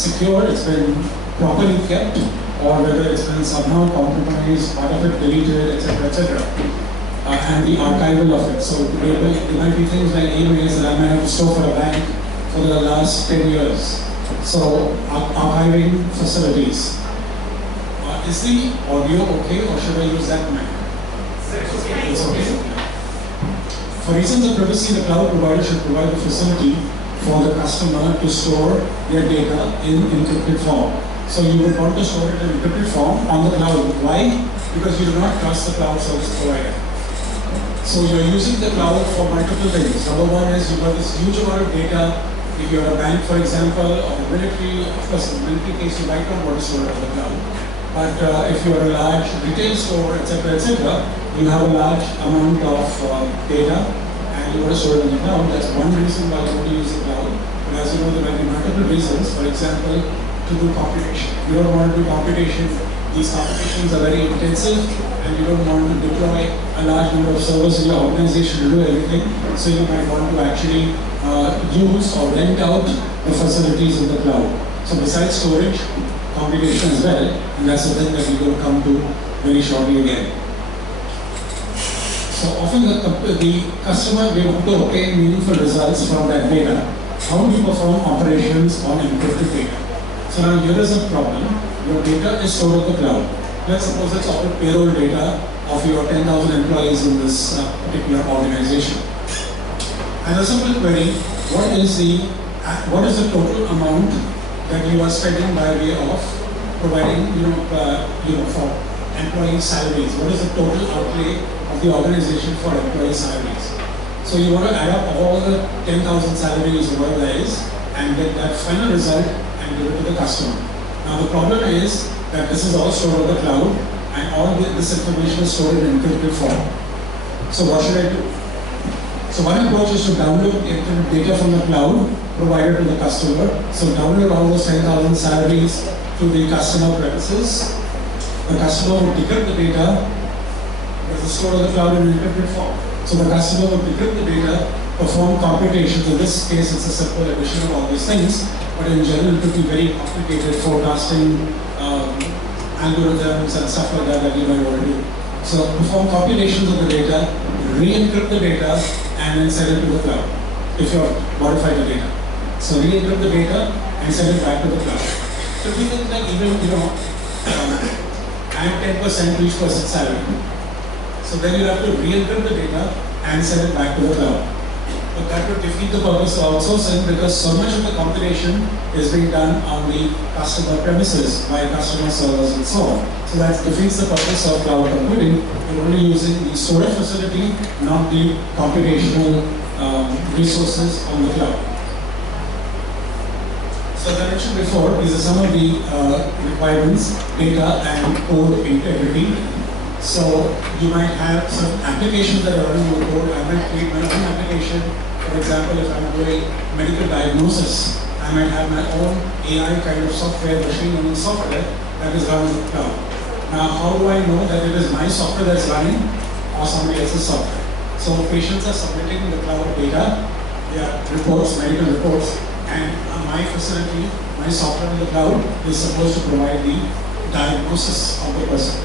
secure, it's been properly kept, or whether it's been somehow compromised, part of it deleted, etc., etc. And the archival of it. So there might be things like emails that I might have to store for a bank for the last 10 years. So archiving facilities. Is the audio okay, or should I use that mic? It's okay. For reasons of privacy, the cloud provider should provide a facility for the customer to store their data in encrypted form. So you would want to store it in encrypted form on the cloud. Why? Because you do not trust the cloud service provider. So you're using the cloud for multiple things. Number one is you've got this huge amount of data. If you're a bank, for example, or the military, of course in the military case you might not want to store it on the cloud. But if you're a large retail store, etc., you have a large amount of data and you want to store it in the cloud. That's one reason why you want to use the cloud. But as you know, there might be multiple reasons. For example, to do computation. You don't want to do computation. These computations are very intensive and you don't want to deploy a large number of servers in your organization to do everything. So you might want to actually use or rent out the facilities in the cloud. So besides storage, computation as well, and that's the thing that we will come to very shortly again. So often the customer, they want to obtain meaningful results from that data. How do you perform operations on encrypted data? So now here is a problem. Your data is stored in the cloud. Let's suppose it's all payroll data of your 10,000 employees in this particular organization. And a simple query, what is the total amount that you are spending by way of providing, for employee salaries? What is the total outlay of the organization for employee salaries? So you want to add up all the 10,000 salaries or whatever that is, and get that final result and give it to the customer. Now the problem is that this is all stored on the cloud, and all this information is stored in encrypted form. So what should I do? So one approach is to download encrypted data from the cloud provided to the customer. So download all those 10,000 salaries to the customer premises. The customer would decrypt the data, because it's stored on the cloud in encrypted form. So the customer would decrypt the data, perform computations. In this case, it's a simple addition of all these things, but in general, it could be very complicated forecasting algorithms and stuff like that you might want to do. So perform computations of the data, re-encrypt the data, and then send it to the cloud if you modify the data. So re-encrypt the data and send it back to the cloud. So if you think like even, I am 10% to each person's salary. So then you have to re-encrypt the data and send it back to the cloud. But that would defeat the purpose of outsourcing, because so much of the computation is being done on the customer premises by customer servers and so on. So that defeats the purpose of cloud computing. You're only using the storage facility, not the computational resources on the cloud. So as I mentioned before, these are some of the requirements: data and code integrity. So you might have some applications that are running with code. I might create my own application. For example, if I'm doing medical diagnosis, I might have my own AI kind of software, machine learning software that is running in the cloud. Now, how do I know that it is my software that's running or somebody else's software? So patients are submitting the cloud data, their reports, medical reports, and my facility, my software in the cloud is supposed to provide the diagnosis of the person.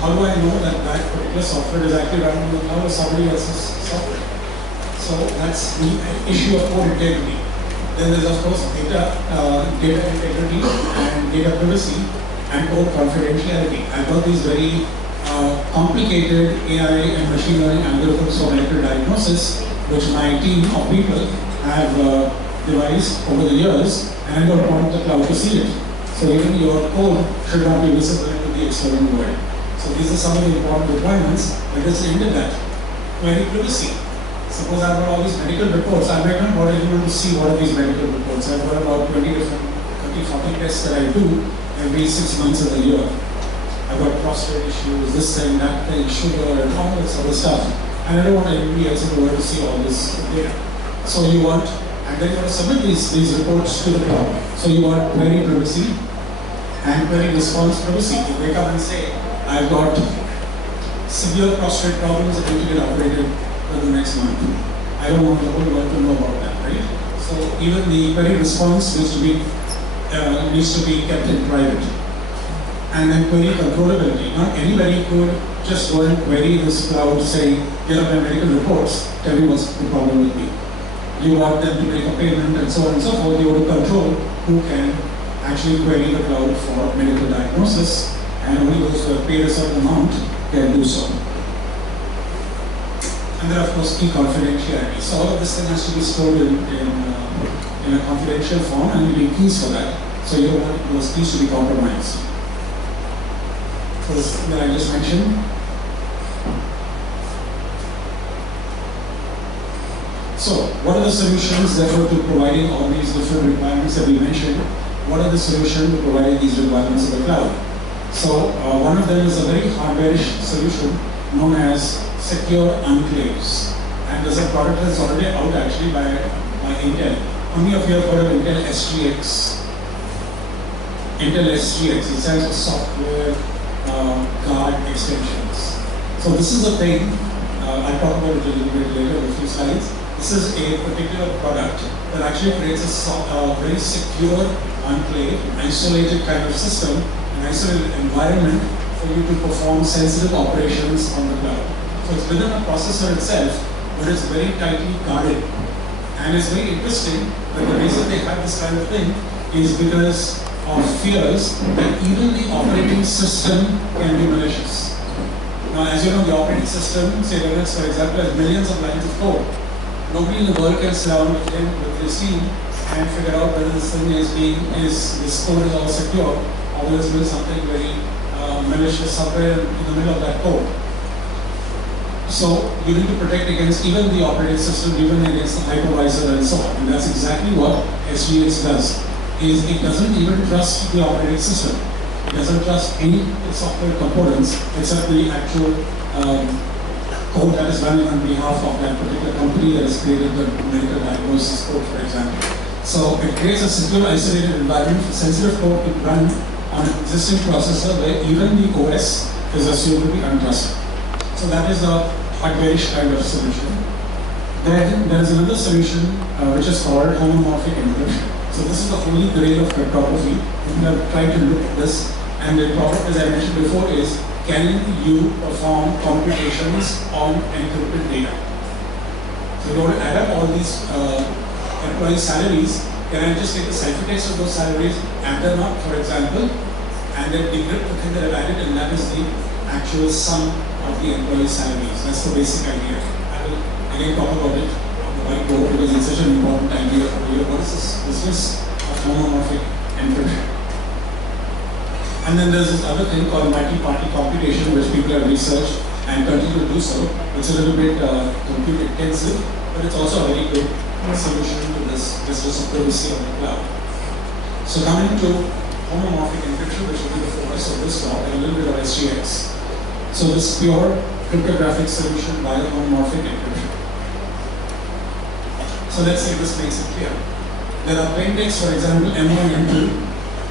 How do I know that that particular software is actually running in the cloud or somebody else's software? So that's the issue of code integrity. Then there's of course data integrity and data privacy and code confidentiality. I've got these very complicated AI and machine learning algorithms for medical diagnosis, which my team of people have devised over the years, and I don't want the cloud to see it. So even your code should not be visible to the external world. So these are some of the important requirements, but let's end at that. Query privacy. Suppose I've got all these medical reports. I might not want anyone to see what are these medical reports. I've got about 20 different, 30, 40 tests that I do every 6 months of the year. I've got prostate issues, this thing, that thing, sugar, and all this other stuff. And I don't want anybody else in the world to see all this data. So you want, and then you want to submit these reports to the cloud. So you want query privacy and query response privacy. You wake up and say, I've got severe prostate problems that need to get operated for the next month. I don't want the whole world to know about that, right? So even the query response needs to be needs to be kept in private. And then query controllability. Not anybody could just go and query this cloud, say, here are my medical reports, tell me what's the problem with me. You want them to make a payment and so on and so forth. You want to control who can actually query the cloud for medical diagnosis, and only those who have paid a certain amount can do so. And then of course key confidentiality. So all of this thing has to be stored in a confidential form, and you need keys for that. So you don't want those keys to be compromised. So this thing that I just mentioned. So what are the solutions therefore to providing all these different requirements that we mentioned? What are the solutions to providing these requirements in the cloud? So one of them is a very hardware-ish solution known as secure enclaves. And there's a product that's already out actually by Intel. How many of you have heard of Intel SGX? Intel SGX, it stands for software guard extensions. So this is a thing, I'll talk about it a little bit later in a few slides. This is a particular product that actually creates a very secure enclave, isolated kind of system, an isolated environment for you to perform sensitive operations on the cloud. So it's within a processor itself, but it's very tightly guarded. And it's very interesting that the reason they have this kind of thing is because of fears that even the operating system can be malicious. Now, as you know, the operating system, say Linux for example, has millions of lines of code. Nobody in the world can sit down with his team and figure out whether this thing this code is all secure, or whether it's been something very malicious somewhere in the middle of that code. So you need to protect against even the operating system, even against the hypervisor and so on. And that's exactly what SGX does. It doesn't even trust the operating system. It doesn't trust any software components except the actual code that is running on behalf of that particular company that has created the medical diagnosis code, for example. So it creates a secure, isolated environment for sensitive code to run on an existing processor where even the OS is assumed to be untrusted. So that is a hardware-ish kind of solution. Then there is another solution which is called homomorphic encryption. So this is the holy grail of cryptography. We have tried to look at this, and the problem, as I mentioned before, is can you perform computations on encrypted data? So you want to add up all these employee salaries. Can I just take the ciphertext of those salaries, add them up, for example, and then decrypt the thing that I've added, and that is the actual sum of the employee salaries. That's the basic idea. I will again talk about it on the whiteboard because it's such an important idea for you. What is this business of homomorphic encryption? And then there's this other thing called multi-party computation, which people have researched and continue to do so. It's a little bit compute intensive, but it's also a very good solution to this business of privacy on the cloud. So coming to homomorphic encryption, which will be the focus of this talk, and a little bit of SGX. So this pure cryptographic solution via homomorphic encryption. So let's see if this makes it clear. There are plain text, for example, M1 and M2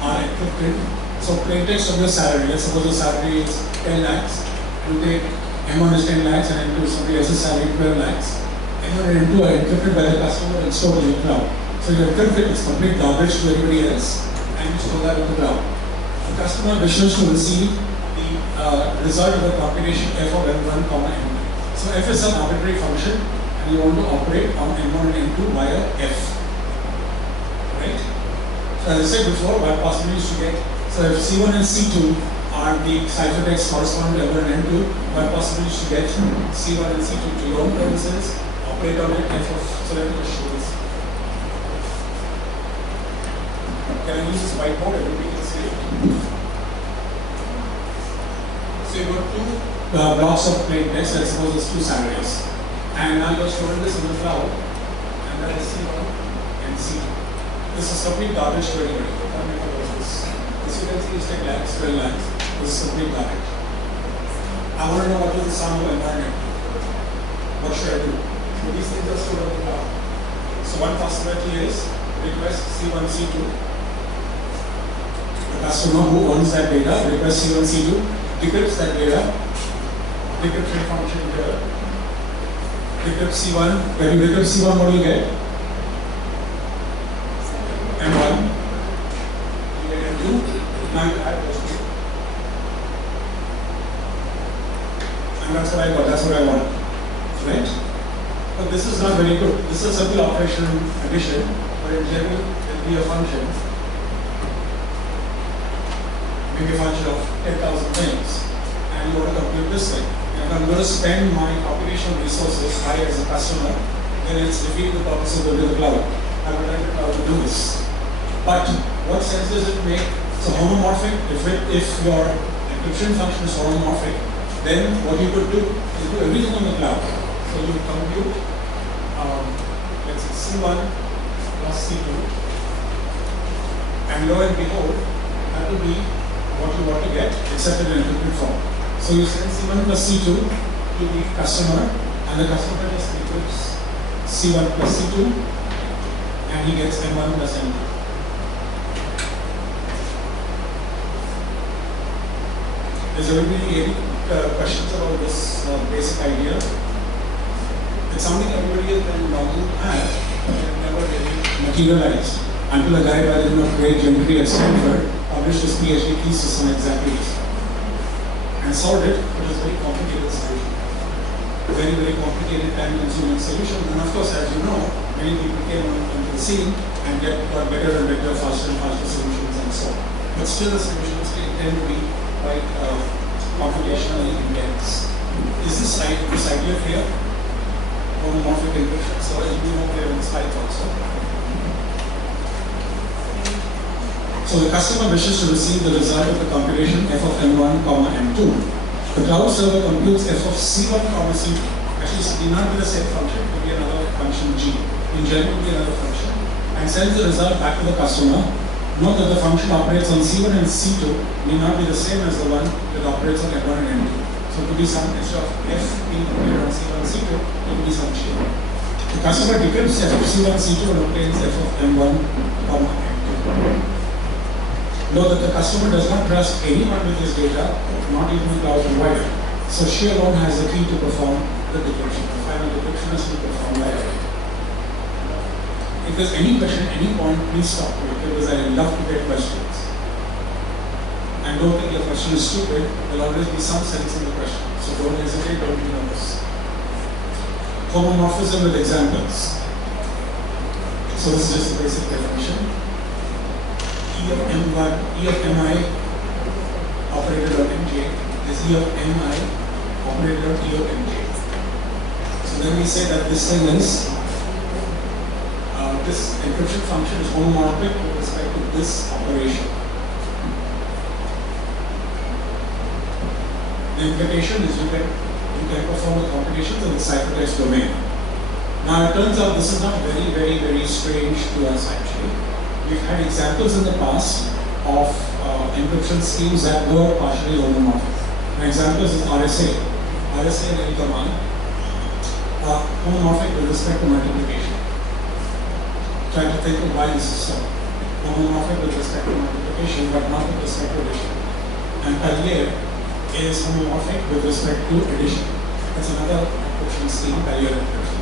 are encrypted. So plain text of your salary, let's suppose the salary is 10 lakhs, you take M1 is 10 lakhs and M2 is somebody else's salary 12 lakhs. M1 and M2 are encrypted by the customer and stored in the cloud. So you encrypt it, it's complete garbage to everybody else, and you store that in the cloud. The customer wishes to receive the result of the computation f of M1, M2. So f is an arbitrary function, and you want to operate on M1 and M2 via f. Right? So as I said before, one possibility is to get, so if C1 and C2 are the ciphertext corresponding to M1 and M2, one possibility is to get C1 and C2 to your own premises, operate on it, f of, so let me just show this. Can I use this whiteboard? Everybody can see it. So you've got two blocks of plain text, let's suppose it's two salaries. And now you're storing this in the cloud, and that is C1 and C2. This is complete garbage to anybody. As you can see, it's 10 lakhs, 12 lakhs. This is complete garbage. I want to know what is the sum of environment. What should I do? So these things are stored on the cloud. So one possibility is request C1, C2. The customer who owns that data requests C1, C2, decrypts that data, decryption function here, decrypt C1. When you decrypt C1, what do you get? M1. Now you add those two. And that's what I got, that's what I want. Right? But this is not very good. This is a simple operation addition, but in general, there will be a function. Maybe a function of 10,000 things. And you want to compute this thing. And if I'm going to spend my computational resources high as a customer, then it's defeating the purpose of building the cloud. I would like the cloud to do this. But what sense does it make? It's homomorphic. If your encryption function is homomorphic, then what you could do is do everything on the cloud. So you compute, let's say C1 plus C2, and lo and behold, that will be what you want to get, except in an encrypted form. So you send C1 plus C2 to the customer, and the customer just encrypts C1 plus C2, and he gets M1 plus M2. Is there any questions about this basic idea? It's something everybody can normally have, but it never really materialized until a guy by the name of Craig Gentry at Stanford published his PhD thesis on exactly this. And solved it, but it was a very complicated solution. Very, very complicated, time-consuming solution. And of course, as you know, many people came onto the scene and got better and better, faster and faster solutions and so on. But still, the solutions tend to be quite computationally intense. Is this idea clear? Homomorphic encryption. So it will be more clear in the slides also. So the customer wishes to receive the result of the computation f of m1, m2. The cloud server computes f of c1, c2. Actually, it will not be the same function. It will be another function g. In general, it will be another function. And sends the result back to the customer. Note that the function operates on C1 and C2 may not be the same as the one that operates on M1 and M2. So it could be some, instead of F being operated on C1 and C2, it could be some shape. The customer decrypts F of C1 C2 and obtains F of M1, M2. Note that the customer does not trust anyone with his data, not even the cloud provider. So she alone has the key to perform the decryption. The final decryption has to be performed by her. If there's any question, any point, please stop me, because I love to get questions. And don't think your question is stupid, there will always be some sense in the question. So don't hesitate, don't be nervous. Homomorphism with examples. So this is just a basic definition. E of M1, E of Mi operated on Mj is E of Mi operated on E of Mj. So then we say that this thing is this encryption function is homomorphic with respect to this operation. The implication is you can perform the computations in the ciphertext domain. Now it turns out this is not very strange to us actually. We've had examples in the past of encryption schemes that were partially homomorphic. An example is RSA. RSA and any command are homomorphic with respect to multiplication. Try to think of why this is so. Homomorphic with respect to multiplication, but not with respect to addition. And Palier is homomorphic with respect to addition. That's another encryption scheme, Palier encryption.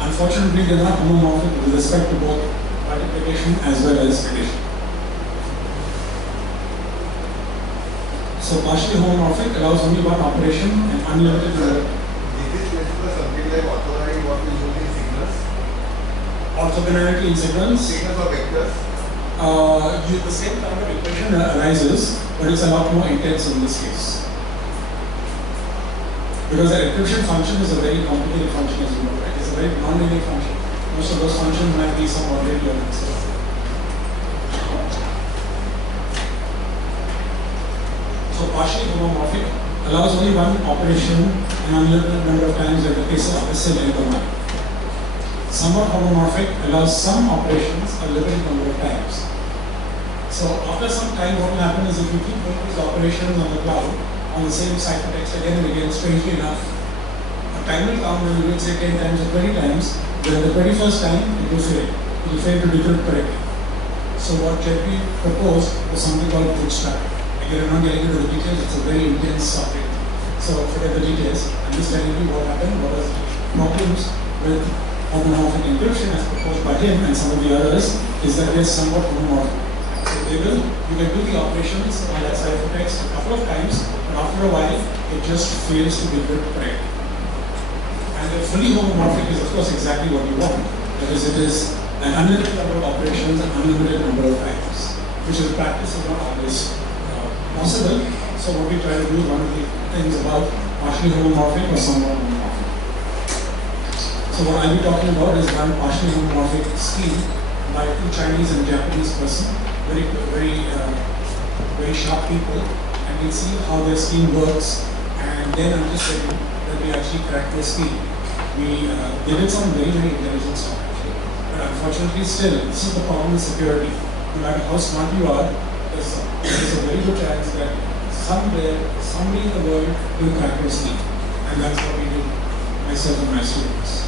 Unfortunately, they are not homomorphic with respect to both multiplication as well as addition. So partially homomorphic allows only one operation and unlimited number. This is basically something like orthogonality what we use in signals. Orthogonality in signals. Signals or vectors. The same kind of equation arises, but it's a lot more intense in this case. Because the encryption function is a very complicated function, as you know, right? It's a very non-linear function. Most of those functions might be some ordinary elements. So partially homomorphic allows only one operation an unlimited number of times in the case of SL and command. Somewhat homomorphic allows some operations a limited number of times. So after some time, what will happen is if you keep doing these operations on the cloud on the same ciphertext again and again, strangely enough, a time will come when you will say 10 times or 20 times, but at the 21st time, it will fail. It will fail to decrypt correctly. So what Jeffrey proposed was something called bootstrap. Again, I'm not getting into the details, it's a very intense topic. So forget the details. I'm just telling you what happened, what was the problems with homomorphic encryption as proposed by him and some of the others, is that it is somewhat homomorphic. So you can do the operations on that ciphertext a couple of times, but after a while, it just fails to be correct. And the fully homomorphic is, of course, exactly what you want, because it is an unlimited number of operations and unlimited number of times, which in practice is not always possible. So what we try to do is one of the things about partially homomorphic or somewhat homomorphic. So what I'll be talking about is one partially homomorphic scheme by two Chinese and Japanese person, very sharp people, and we'll see how their scheme works, and then understanding that we actually cracked their scheme. They did some very intelligent stuff actually, but unfortunately still, this is the problem with security. No matter how smart you are, there's a very good chance that somewhere, somebody in the world will crack your scheme, and that's what we did, myself and my students.